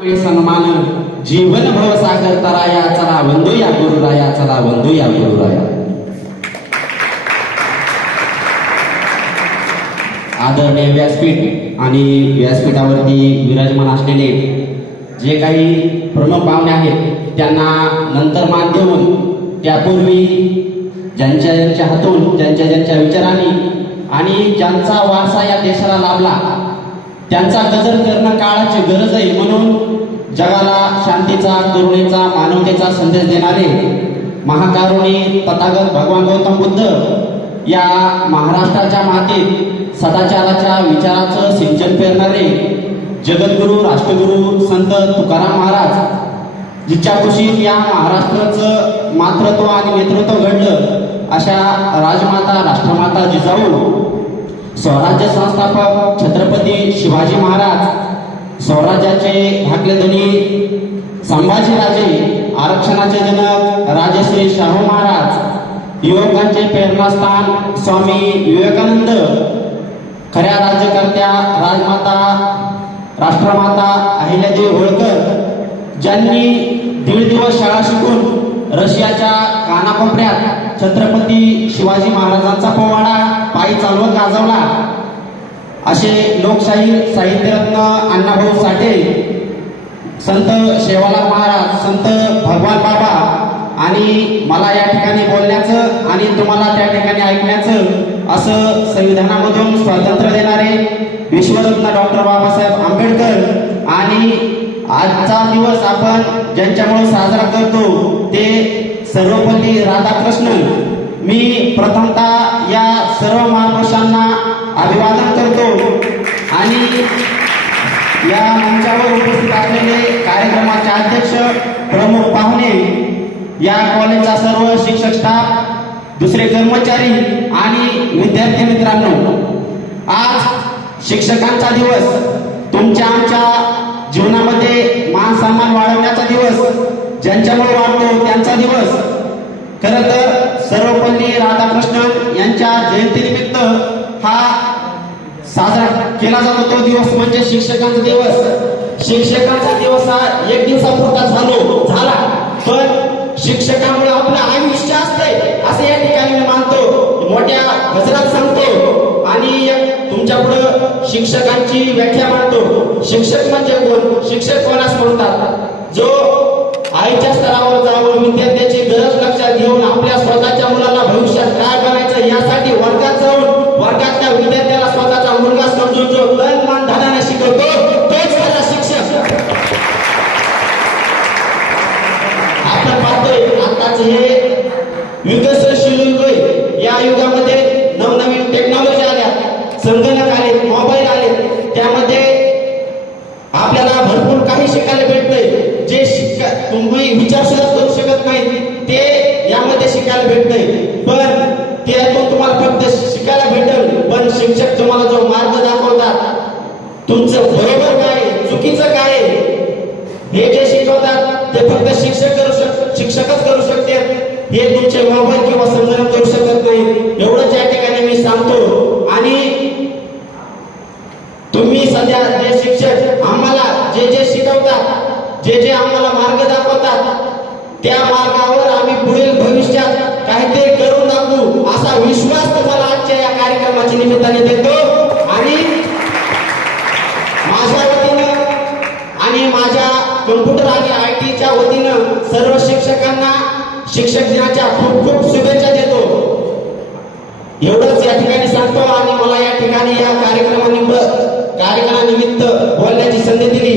सन्मान जीवन भव सागर तराया, चला वंदूया गुरुराया, चला वंदूया गुरुराया. आदरणीय व्यासपीठ आणि व्यासपीठावरती विराजमान असलेले जे काही प्रमुख पाहुणे आहेत त्यांना नंतर मान देऊन, त्यापूर्वी ज्यांच्या ज्यांच्या हातून ज्यांच्या ज्यांच्या विचारांनी आणि ज्यांचा वारसा या देशाला लाभला त्यांचा कदर करणं काळाची गरज आहे. म्हणून जगाला शांतीचा, करुणेचा, मानवतेचा संदेश देणारे महाकारुणी तथागत भगवान गौतम बुद्ध या महाराष्ट्राच्या मातीत सदाचाराच्या विचाराचं सिंचन पेरणारे जगद्गुरु राष्ट्रगुरु संत तुकाराम महाराज, जिच्या कुशीत या महाराष्ट्राचं मातृत्व आणि नेतृत्व घडलं अशा राजमाता राष्ट्रमाता जिजाऊ, स्वराज्य संस्थापक छत्रपती शिवाजी महाराज, स्वराज्याचे धाकलेधनी संभाजीराजे, आरक्षणाचे जनक राजश्री शाहू महाराज, युवकांचे प्रेरणास्थान स्वामी विवेकानंद, खऱ्या राज्यकर्त्या राजमाता राष्ट्रमाता अहिल्यादेवी होळकर, ज्यांनी 1.5 दिवस शाळा शिकून रशियाच्या कानाकोपऱ्यात छत्रपती शिवाजी महाराजांचा पोवाडा पायी चालवत गाजवला, असे लोकशाही साहित्यरत्न अण्णाभाऊ साठे, संत शेवालाल महाराज, संत भगवान बाबा, आणि मला या ठिकाणी बोलण्याचं आणि तुम्हाला त्या ठिकाणी ऐकण्याचं असं संविधानामधून स्वातंत्र्य देणारे विश्वरत्न डॉक्टर बाबासाहेब आंबेडकर. आणि आजचा दिवस आपण ज्यांच्यामुळे साजरा करतो ते सर्वपल्ली राधाकृष्णन. मी प्रथमतः या सर्व महापुरुषांना अभिवादन करतो आणि या मंचावर उपस्थित असलेले कार्यक्रमाचे अध्यक्ष, प्रमुख पाहुणे, या कॉलेजचा सर्व शिक्षक स्टाफ, दुसरे कर्मचारी आणि विद्यार्थी मित्रांनो, आज शिक्षकांचा दिवस, तुमच्या आमच्या जीवनामध्ये मान सन्मान वाढवण्याचा दिवस, ज्यांच्यामुळे वाढतो त्यांचा दिवस. खरं तर सर्वपल्ली राधाकृष्णन यांच्या जयंतीनिमित्त हा साजरा केला जातो. तो दिवस म्हणजे शिक्षकांचा दिवस. शिक्षकांचा दिवस हा एक दिवसापुरता झाला, पण शिक्षकांमुळे आपलं आयुष्य असते असे या ठिकाणी मी मानतो, मोठ्या गजरात सांगतो आणि तुमच्या पुढे शिक्षकांची व्याख्या मांडतो. शिक्षक म्हणजे कोण? शिक्षक कोणास म्हणतात? जो आईच्या स्तरावर जाऊन विद्यार्थ्याची गरज लक्षात घेऊन आपल्या स्वतःच्या मुलाला भविष्यात काय बनायचं यासाठी वर्गात जाऊन वर्गातल्या विद्यार्थ्याला स्वतःचा मुलगा समजून जो तन मन धनाने शिकवतो तोच खरा शिक्षक. आपण पाहतोय आताच हे विकसनशील युग आहे. या युगामध्ये नवनवीन टेक्नॉलॉजी आल्या, संगणक आले, मोबाईल आले, त्यामध्ये आपल्याला भरपूर काही शिकायला भेटतंय. जे तुम्ही विचार सुद्धा करू शकत नाही ते यामध्ये शिकायला भेटतंय. पण त्यातून तुम्हाला फक्त शिकायला भेटेल, पण शिक्षक तुम्हाला जो मार्ग दाखवतात, तुमचं बरोबर काय, चुकीचं काय, हे जे शिकवतात ते फक्त शिक्षकच करू शकते. हे तुमचे मोबाईल किंवा संगणक करू शकत नाही. एवढंच या ठिकाणी मी सांगतो. आणि तुम्ही सध्या जे शिक्षक आम्हाला जे शिकवतात, जे आम्हाला मार्ग दाखवतात, त्या मार्गावर आम्ही पुढील भविष्यात काहीतरी करून दाखवू असा विश्वास तुम्हाला आजच्या या कार्यक्रमाच्या निमित्ताने देतो. आणि माझ्या वतीनं आणि माझ्या कम्प्युटर आणि IT वतीनं सर्व शिक्षकांना शिक्षक दिनाच्या खूप खूप शुभेच्छा देतो. एवढंच या ठिकाणी सांगतो आणि मला या ठिकाणी या कार्यक्रमानिमित्त बोलण्याची संधी दिली